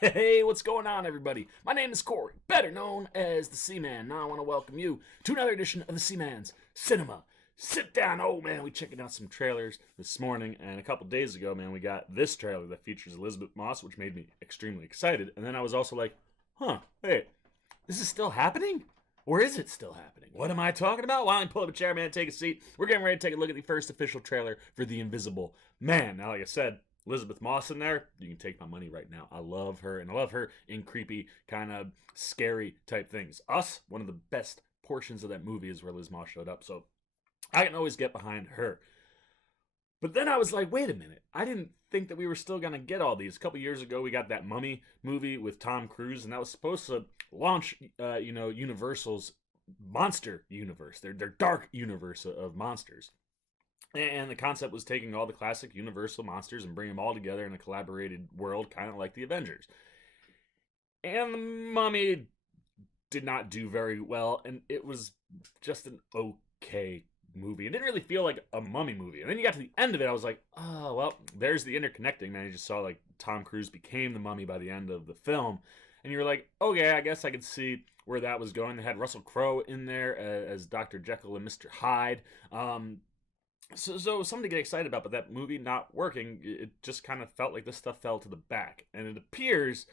Hey, what's going on, everybody? My name is Corey, better known as the Seaman. Now I want to welcome you to another edition of the Seaman's Cinema Sit Down. Oh man, we checking out some trailers this morning, and a couple days ago, man, we got this trailer that features Elizabeth Moss, which made me extremely excited. And then I was also like, hey, this is still happening? Or is it still happening? What am I talking about? Why don't you pull up a chair, man, take a seat. We're getting ready to take a look at the first official trailer for The Invisible Man. Now, like I said, Elizabeth Moss in there, you can take my money right now. I love her, and I love her in creepy, kind of scary type things. Us, one of the best portions of that movie is where Liz Moss showed up, so I can always get behind her. But then I was like, wait a minute. I didn't think that we were still going to get all these. A couple years ago, we got that Mummy movie with Tom Cruise, and that was supposed to launch, Universal's monster universe, their dark universe of monsters. And the concept was taking all the classic Universal monsters and bringing them all together in a collaborated world, kind of like the Avengers. And the Mummy did not do very well, and it was just an okay movie. It didn't really feel like a Mummy movie. And then you got to the end of it, I was like, oh, well, there's the interconnecting, man. You just saw, like, Tom Cruise became the Mummy by the end of the film. And you were like, okay, I guess I could see where that was going. They had Russell Crowe in there as Dr. Jekyll and Mr. Hyde. So something to get excited about, but that movie not working, it just kind of felt like this stuff fell to the back. And it appears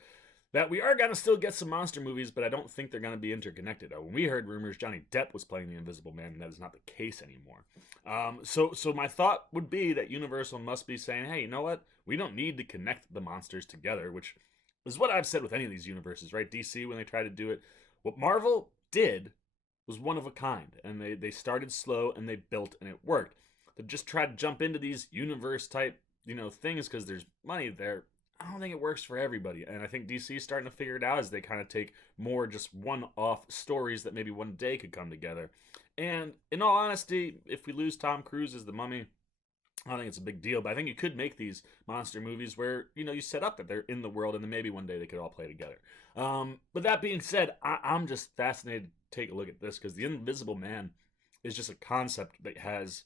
that we are going to still get some monster movies, but I don't think they're going to be interconnected. When we heard rumors, Johnny Depp was playing the Invisible Man, and that is not the case anymore. So my thought would be that Universal must be saying, hey, you know what? We don't need to connect the monsters together, which is what I've said with any of these universes, right? DC, when they try to do it. What Marvel did was one of a kind, and they started slow, and they built, and it worked. To just try to jump into these universe type, things because there's money there, I don't think it works for everybody. And I think DC is starting to figure it out as they kind of take more just one-off stories that maybe one day could come together. And in all honesty, if we lose Tom Cruise as the Mummy, I don't think it's a big deal. But I think you could make these monster movies where, you set up that they're in the world and then maybe one day they could all play together. But that being said, I'm just fascinated to take a look at this because The Invisible Man is just a concept that has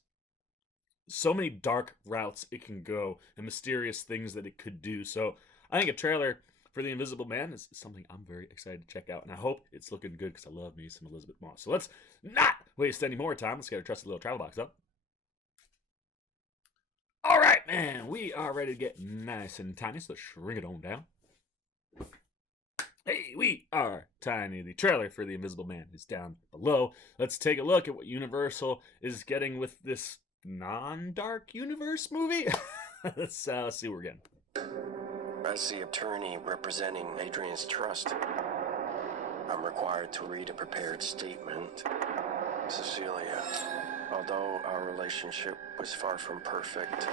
so many dark routes it can go and mysterious things that it could do. So I think a trailer for The Invisible Man is something I'm very excited to check out, and I hope it's looking good because I love me some Elizabeth Moss. So let's not waste any more time. Let's get our trusted little travel box up. All right, man, we are ready to get nice and tiny, so let's shrink it on down. Hey, we are tiny. The trailer for The Invisible Man is down below. Let's take a look at what Universal is getting with this non-dark universe movie. Let's see what we're getting. As the attorney representing Adrian's trust, I'm required to read a prepared statement. Cecilia, although our relationship was far from perfect,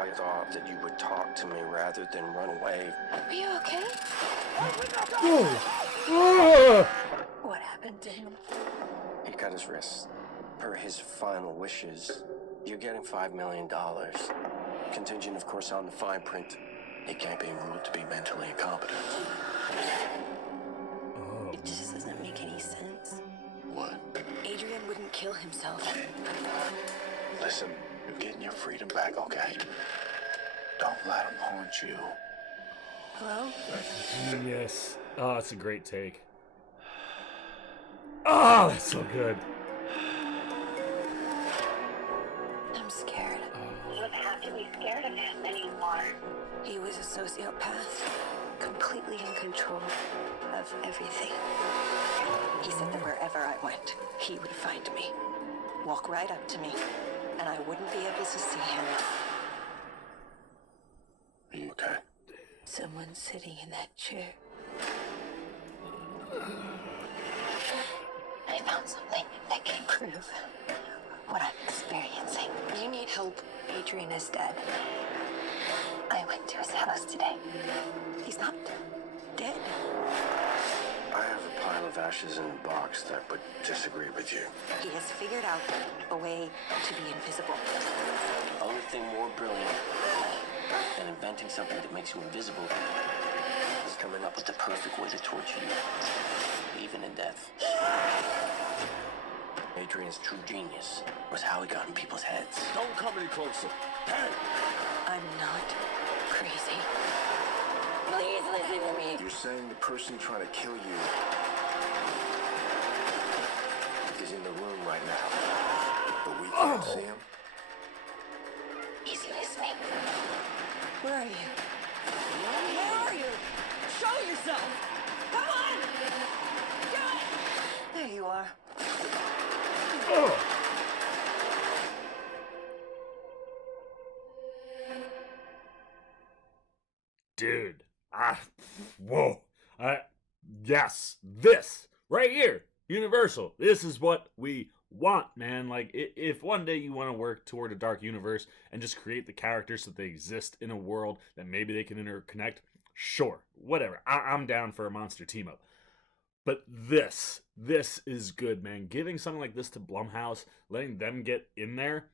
I thought that you would talk to me rather than run away. Are you okay? Oh. What happened to him? He cut his wrist. Per his final wishes, you're getting $5 million. Contingent, of course, on the fine print. He can't be ruled to be mentally incompetent. It just doesn't make any sense. What? Adrian wouldn't kill himself. Listen, you're getting your freedom back, okay? Don't let him haunt you. Hello? Yes. Oh, that's a great take. Oh, that's so good. I'm scared. You don't have to be scared of him anymore. He was a sociopath, completely in control of everything. He said that wherever I went, he would find me, walk right up to me, and I wouldn't be able to see him. Are you okay? Someone's sitting in that chair. I found something that can Prove what I'm experiencing. You need help. Adrian is dead. I went to his house today. He's not dead. I have a pile of ashes in a box that would disagree with you. He has figured out a way to be invisible. The only thing more brilliant than inventing something that makes you invisible is coming up with the perfect way to torture you, even in death. Adrian's true genius was how he got in people's heads. Don't come any closer. Hey! I'm not crazy. Please listen to me. You're saying the person trying to kill you is in the room right now, but we can't see him? He's listening. Where are you? Where are you? Show yourself! Come on! Do it! There you are. Dude, whoa. Yes, this right here, Universal. This is what we want, man. Like, if one day you want to work toward a dark universe and just create the characters so that they exist in a world that maybe they can interconnect, sure, whatever. I'm down for a monster team up. But this is good, man. Giving something like this to Blum House, letting them get in there,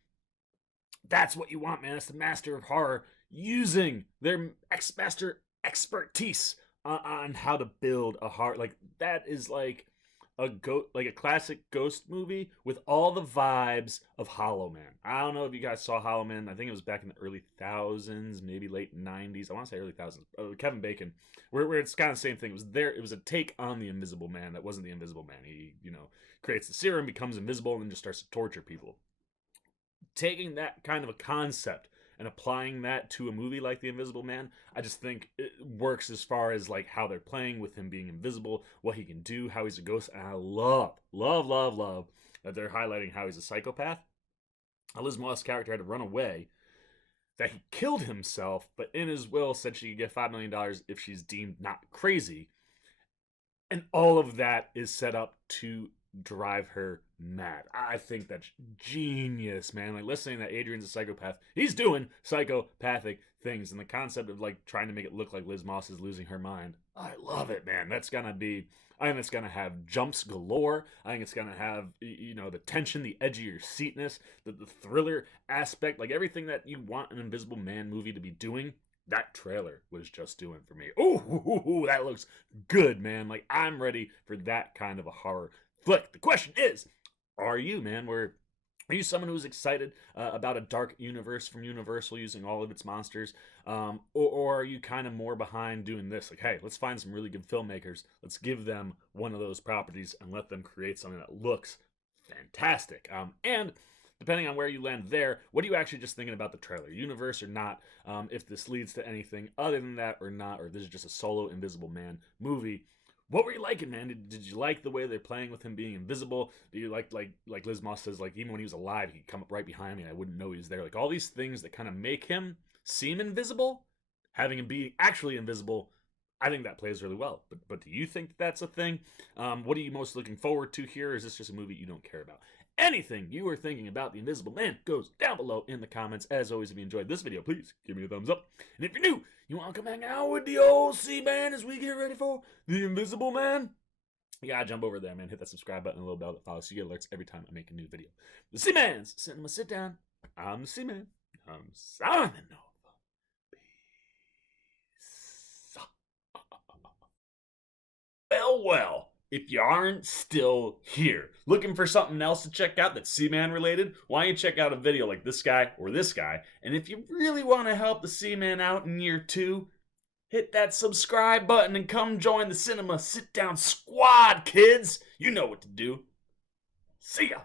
that's what you want, man. It's the master of horror using their master expertise on how to build a horror. Like, that is like a classic ghost movie with all the vibes of Hollow Man. I don't know if you guys saw Hollow Man. I think it was back in the early thousands, maybe late 90s. I want to say early thousands. Kevin Bacon, where it's kind of the same thing. It was a take on the Invisible Man that wasn't the Invisible Man. He, creates the serum, becomes invisible, and then just starts to torture people. Taking that kind of a concept and applying that to a movie like The Invisible Man, I just think it works as far as like how they're playing with him being invisible, what he can do, how he's a ghost. And I love that they're highlighting how he's a psychopath. Liz Moss' character had to run away, that he killed himself, but in his will said she could get $5 million if she's deemed not crazy. And all of that is set up to drive her mad. I think that's genius, man. Like, listening that Adrian's a psychopath, he's doing psychopathic things, and the concept of like trying to make it look like Liz Moss is losing her mind, I love it, man. I think it's gonna have jumps galore. I think it's gonna have the tension, the edge of your seatness, the thriller aspect, like everything that you want an Invisible Man movie to be doing. That trailer was just doing for me. Ooh, that looks good, man. Like, I'm ready for that kind of a horror flick. The question is, are you, man? Are you someone who's excited about a dark universe from Universal using all of its monsters? Or are you kind of more behind doing this? Like, hey, let's find some really good filmmakers. Let's give them one of those properties and let them create something that looks fantastic. And depending on where you land there, what are you actually just thinking about the trailer? Universe or not? If this leads to anything other than that or not, or this is just a solo Invisible Man movie. What were you liking, man? Did you like the way they're playing with him being invisible? Do you like Liz Moss says, like, even when he was alive, he'd come up right behind me and I wouldn't know he was there. Like, all these things that kind of make him seem invisible, having him be actually invisible, I think that plays really well. But do you think that's a thing? What are you most looking forward to here? Or is this just a movie you don't care about? Anything you were thinking about The Invisible Man goes down below in the comments. As always, if you enjoyed this video, please give me a thumbs up. And if you're new, you want to come hang out with the old C-Man as we get ready for The Invisible Man, you gotta jump over there, man. Hit that subscribe button and the little bell that follows so you get alerts every time I make a new video. The C-Man's Cinema Sit Down. I'm the C-Man. I'm signing off. Peace. Well. If you aren't still here, looking for something else to check out that's C-Man related, why don't you check out a video like this guy or this guy? And if you really want to help the C-Man out in year 2, hit that subscribe button and come join the Cinema Sit Down Squad, kids. You know what to do. See ya.